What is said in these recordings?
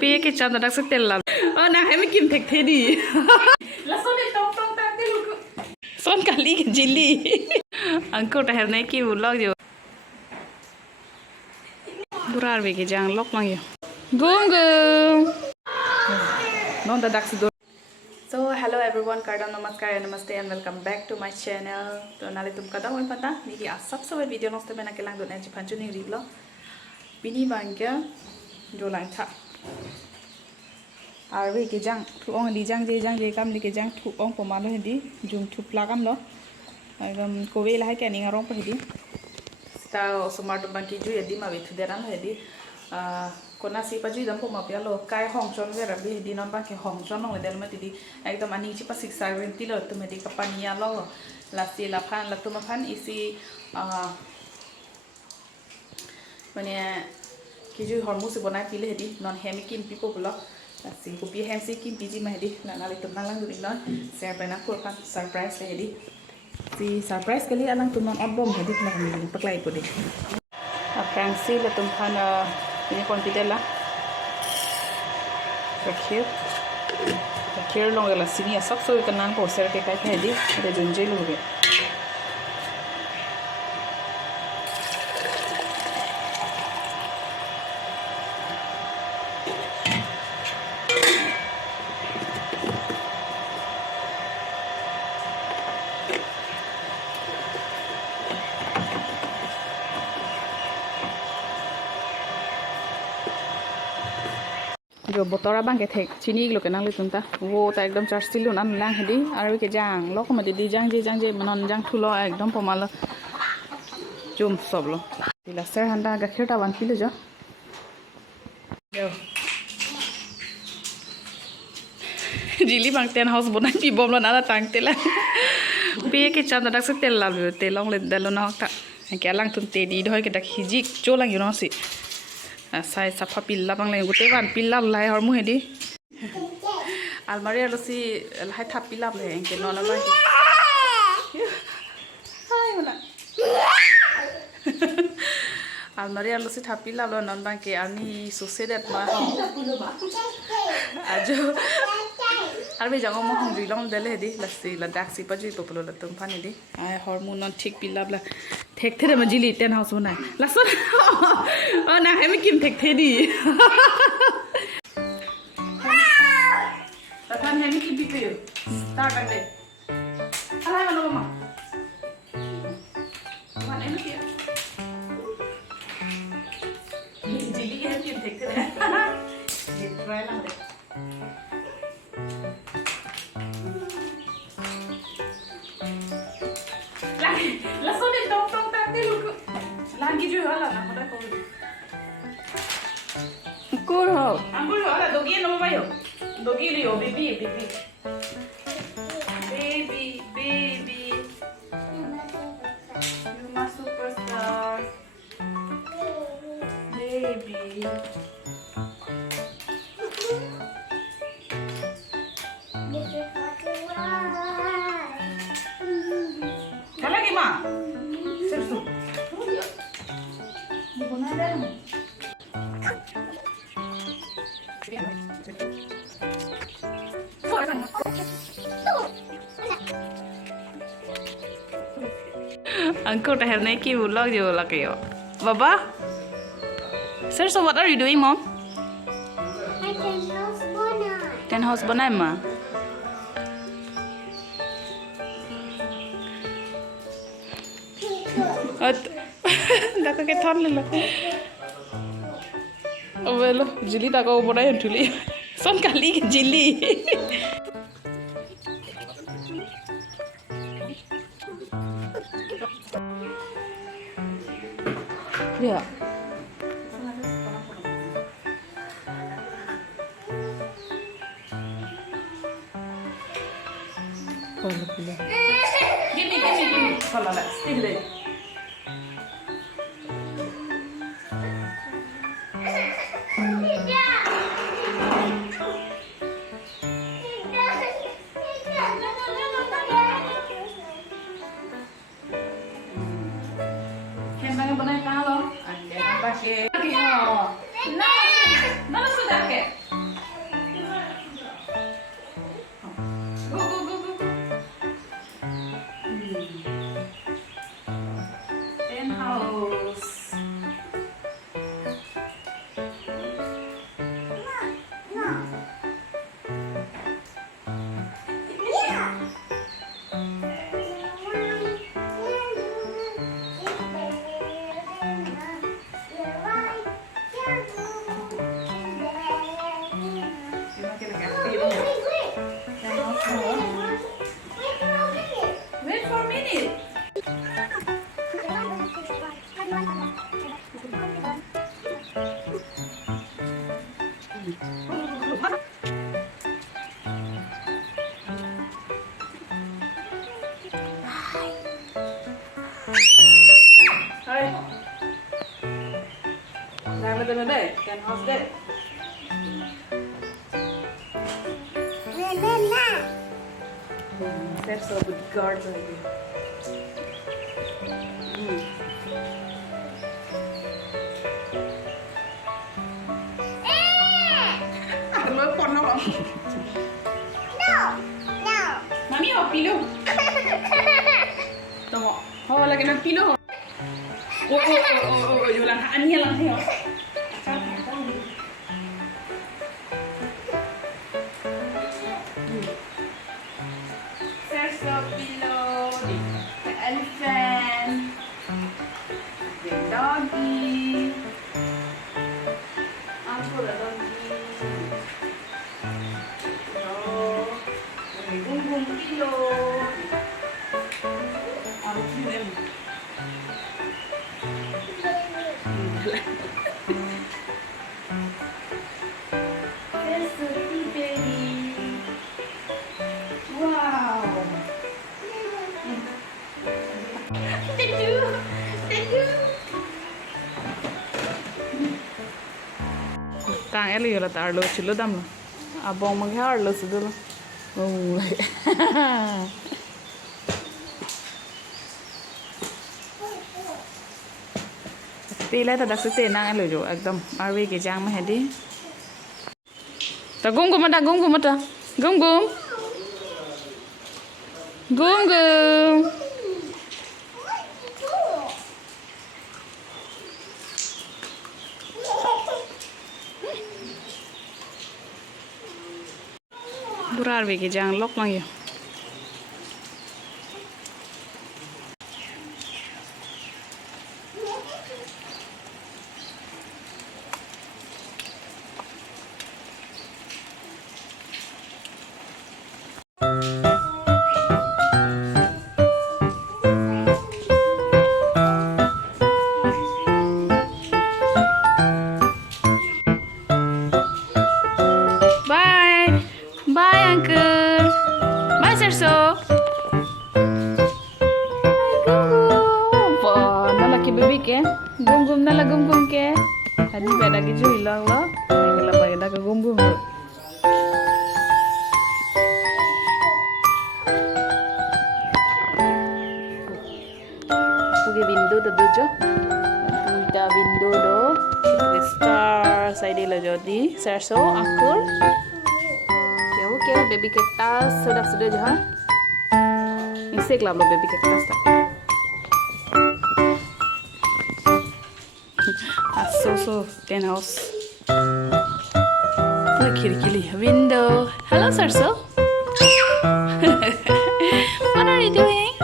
Bia cái chân nó đang sức tiền lắm. Nàng hãy mới kim thịt thế đi. Là số này tông tông tông cái lúc. Son cả ly cái chili. Uncle đã hôm nay kêu vlog rồi. Burar về cái giang lóc mang nhiều. Gung gung. Non đã đặc sự. So hello everyone, Kardam Namaskar and Namaste and welcome back to my channel. So nali tum kada hoy pata niki asap so video noste bena kelang don Aning Chepathi ni riblo. Bini bangya jo lang tha. Arwe ke jang thu ong di jang je kam li ke jang thu ong poma lo hedi jung thu plagam lo. Agam kowe la ke ani ngarong pa hedi. Sta Osomar to bangki ju hedi ma be thu deran hedi. Kona si paju idam poma pia lo kai hong chon ve rabi hedi non bangki hong chon no del ma tidi ekdam Aning Chepathi sarwen ti lo to medi kapania lo la si la phan la to ma phan isi mane kiju hormu se bonai pile hedi non hemi kim pipo blo la si ko pi hem si kim piji ma hedi la nali tum nang du non share pa na ko kan surprise hedi si surprise kali alang tum non album hedi na mi paklai ko de apang si la tum phan ini konti lah rakir long la sini asap so kanan ko ser ke kai hedi de junje lu ge जो बोतरा बांगे थे चीनी लोग के नांग ले तुमता वो तो एकदम चार्सिलु ना लांग हेदी आरो के जांग लोक में दी जांग जे मनन जांग ठुलो एकदम पमाल जुम सब लो दिला सर हंदा गाखिर ता बान पिले जो जिली बांग टेन हाउस बनाई पी बम लो ना तांग तेला बे के चांद दाक से तेल ला तेलोंग ले दलो ना ता के लांग तुम ते दी धोय के दाक हिजिक चोलांग यो सी sai safa pilla bang lai gote ban pilla lai hor mu hedi almari alo si lai thap pilla le enke non na bai hai wala almari alo si thap pilla lo non bang ke ani succeeded ma ajo arbe jango mo hong rilong dele hedi lasi la dak si paju populo la tum phani di ai hor mu non thik pilla la thek there ma jili ten house bonai lason na hai me kim thek the di Aphan Hem ki pipe start ande ala mano mama Aphan Hem ki jili ke kim thek the ye try lang de lason de tong tong ta te lu lagi ju hala na mata ko Kur ho anggur hala dogi no bayo dogi liyo baby you my superstar baby lagi ma sersu Buna dan Uncle dah hari ni ki vlog je lah kayo. Baba, sir, so what are you doing, mom? I can house bonai. Ten house banai ma. Dah kau ketan lelo. Oh well, jili dah kau banai yang tuli. Son kali ke jili. Ya. Gini. Kalau lah, stick deh. Kembang yang benar kalau, anda pakai. Nah sudah ke? Thôi. Ra bên đây, can house đây. That's so good guards like you. Mới con nó không? No. Mami mau pillow. Tunggu. Oh, lagi nak pillow. Oh, lang ani lang theo. There's a pillow, the elephant, the doggy. Aku the doggy. Oh, the gung pillow. Aku pillow. There's a baby. Wow. Thank you. Tang eli là tar lo chilo dam lo. Abong mang har lo sudo lo. Oh. Tí lấy ta đặc sự tiền năng rồi एकदम arve के जांग में है दी ta gum ta gum पूरा arve के जांग lock lung yo Bye, Uncle. Bye, Serso. Wah, nala ki baby ke? Gum nala gum ke? Tadi beda gitu hilang lo. Nggak lama ada ke gum. Puge window tu jo. Kita window do. Star side lo jadi. Serso, Uncle. Okay, baby cactus sudah jahat. Ini kelab lo baby cactus tak. So ten house. Look kiri window. Hello Sarso. What are you doing?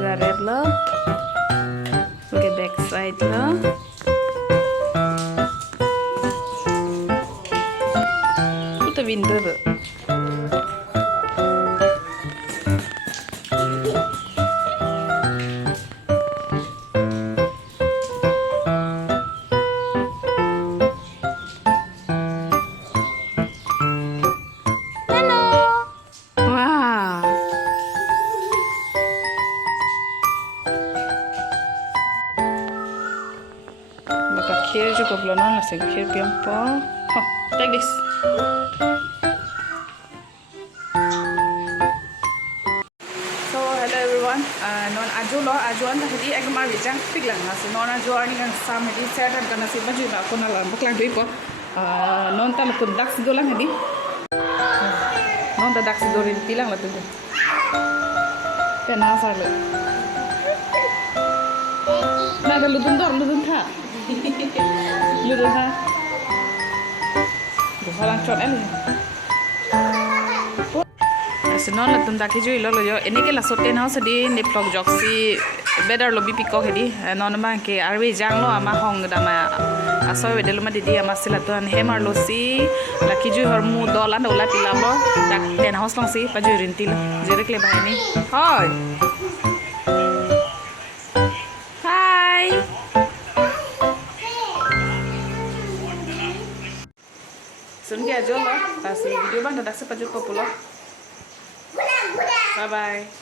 Udah red lo. Look at back side lo. Window tu. Hello. Wow. Maka kira juga belum nol, saya kira piampo. Oh, take this. Non ajuan tadi agak malu jang piglang nasi non ajuan ni kan sama di saya kan nasi baju nak aku nalar baklang doi ko non tak aku dak sedolang tadi non tak dak sedorin tilang lah tu kan asal le nak ada ludun tha ludun tha Halang chọn em Senon la tum taki jui lo yo ene ke la soten house di ne plog joxi better lo bi piko hedi non ma ke arwe jang lo ama hong da ma asoy wedel ma didi ama sila to an hemar lo si la ki jui hor mu dola no la pilam lo dak ten house long si pa jui rintil jere kle bai ni hoy hi video bang dak sepa jumpa pulo. Bye bye.